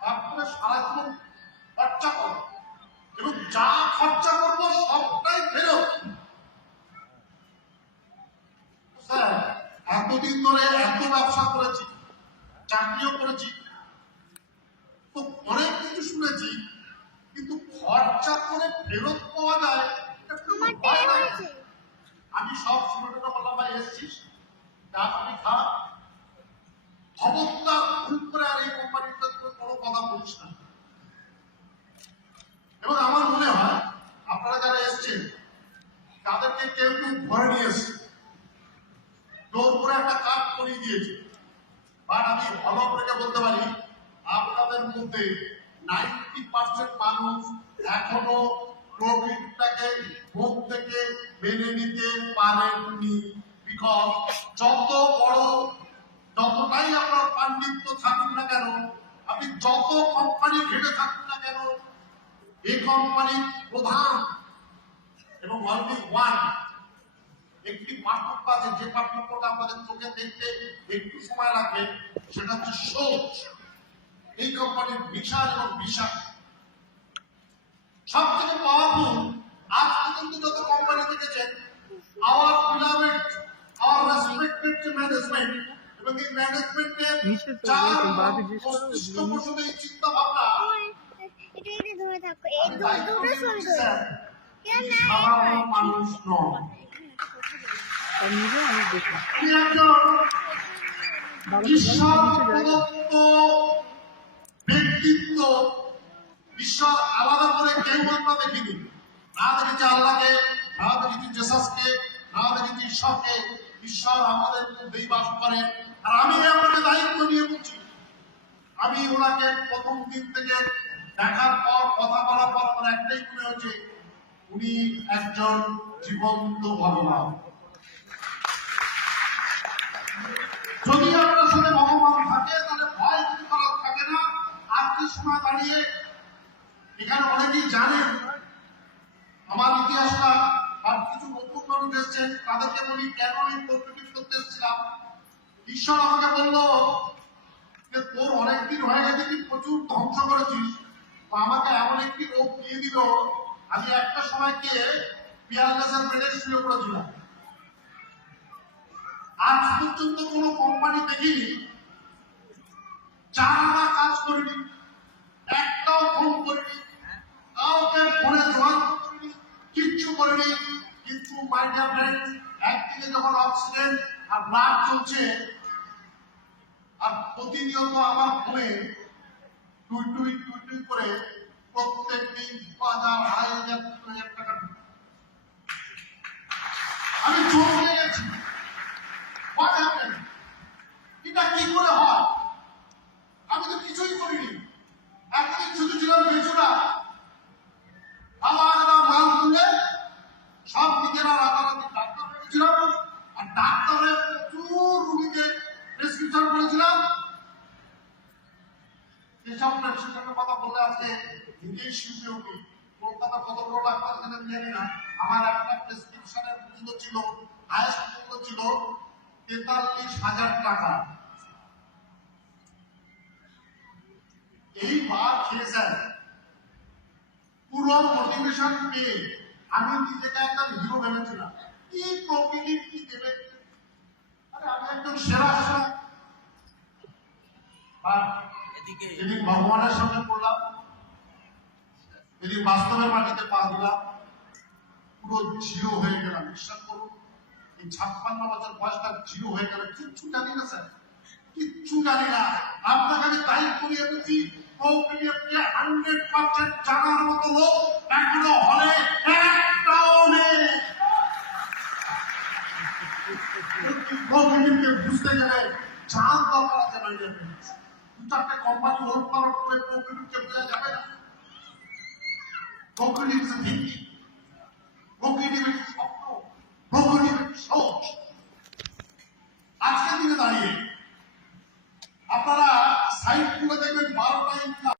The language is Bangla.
তারপরে সারাজীবন খরচা করো এবং যা খরচা করবো সবটাই ফেরত। স্যার এতদিন ধরে এত ব্যবসা করেছি, চাকরিও করেছি, তো অনেক কিছু শুনেছি, কিন্তু খরচা করে ফেরত পাওয়া যায় আমি সব শুনে বললাম, ভাই এসছিস যা তুমি খা, খবরদার ভুল করে আর এই কোম্পানির কোনো কথা বলিস না। এবং আমার মনে হয় আপনারা যারা এসছেন তাদেরকে কেউ কেউ ভরে নিয়ে এসছে, জোর করে একটা কাজ করিয়ে দিয়েছে। বাট আমি ভালো করে বলতে পারি আপনাদের মধ্যে 90% মানুষ এখনো প্রকৃতিটাকে মুখ থেকে মেনে নিতে পারেননি। বিকজ যত বড়, যতটাই আপনার পাণ্ডিত্য থাকুন না কেন, আপনি যত কোম্পানি ঘেটে থাকুন না কেন, এই কোম্পানির প্রধান এবং অনলি ওয়ান একটি পার্থক্য আছে, যে পার্থক্যটা আমাদের চোখে দেখতে একটু সময় লাগবে, সেটা হচ্ছে সোচ। এই কোম্পানির বিশাল এবং বিশাল সব থেকে পাওয়ারফুল। আজ পর্যন্ত যত কোম্পানি দেখেছেন, our beloved, our respected management, এবং এই ম্যানেজমেন্টের চার মস্তিষ্ক পোষণ এই চিন্তা ভাবনা সাধারণ মানুষ নয়। ব্যক্তিত্ব ঈশ্বর আলাদা করে কেউ আমরা দেখিনি, না দেখেছি আল্লাহকে, না দেখেছি জেসাসকে, না দেখেছি ঈশ্বরকে। ঈশ্বর আমাদের মধ্যেই বাস করেন। আর আমি আপনাকে দায়িত্ব নিয়ে বলছি, আমি ওনাকে প্রথম দিন থেকে দেখার পর, কথা বলার পর আমার একটাই মনে হচ্ছে, উনি একজন জীবন্ত ভগবান। যদি আপনার সাথে ভগবান থাকে তাহলে ভয় কিছু করার থাকে না। আজকের সময় দাঁড়িয়ে এখানে অনেকেই জানেন আমার ইতিহাসটা, আর কিছু নতুন মানুষ এসছেন তাদেরকে বলি কেন আমি প্রস্তুতি করতে এসেছিলাম। ঈশ্বর আমাকে বললো যে তোর অনেকদিন হয়ে গেছে, তুই প্রচুর ধ্বংস করেছিস, তো আমাকে এমন একটি রোগ দিয়ে দিল, আমি একটা সময় গিয়ে পিয়ারলেসের বেডে শুয়ে পড়েছিলাম। আজ পর্যন্ত কোন কোম্পানি দেখিনি, যারা কাজ করিনি, একটাও ফোন করিনি, কাউকে ফোনে যোগাযোগ করিনি, কিচ্ছু করিনি। কিন্তু মাই ডিয়ার ফ্রেন্ড, একদিকে যখন অক্সিজেন আর ব্লাড চলছে, আর প্রতিনিয়ত আমার ফোনে টুই টুই টুই টুই করে প্রত্যেক দিন 2,000 টাকা আমি চমকে গেছি। এটা কি করে হয়? আমি তো কিছুই করিনি, একদিন শুধু ছিলাম বেচুরা। আমার মাল তুলে সব নিজেরা রাতারাতি ডাক্তার হয়েছিলাম, আর ডাক্তারের প্রচুর রুগীকে প্রেসক্রিপশন করেছিলাম। যেসব প্রেসক্রিপশনের কথা বলে আজকে নিজেই শিখতে উঠি, কলকাতা কত বড় ডাক্তার এখানে জানি না। আমার একটা প্রেসক্রিপশনের মূল্য ছিল, হায়েস্ট মূল্য ছিল 43,000 টাকা। এইবার খেয়েছেন পুরো মোটিভেশন পেয়ে আমি নিজেকে একটা হিরো ভেবেছিলাম। কি প্রকৃতি কি দেবে, আরে আমি একজন সেরা সেরা। যেদিন ভগবানের সঙ্গে পড়লাম, যেদিন বাস্তবের মাটিতে পা দিলাম, পুরো জিরো হয়ে গেলাম। বিশ্বাস করুন, এই 56 বছর বয়সটা জিরো হয়ে গেল। কিচ্ছু জানি না স্যার, কিচ্ছু জানি না। আপনাকে আমি দায়িত্ব নিয়ে দিচ্ছি, প্রকৃতিকে 100% জানার মতো লোক এখনো হলে একটাও নেই। প্রকৃতিকে বুঝতে গেলে চাঁদ দরকার আছে। বাইরে দু চারটে কোম্পানি লোক পালন করে প্রকৃতিকে বোঝা যাবে না। প্রকৃতি